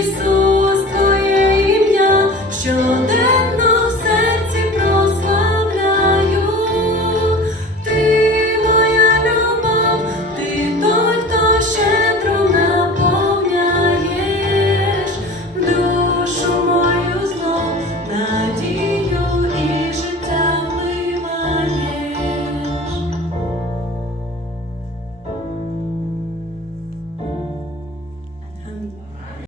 Jesus.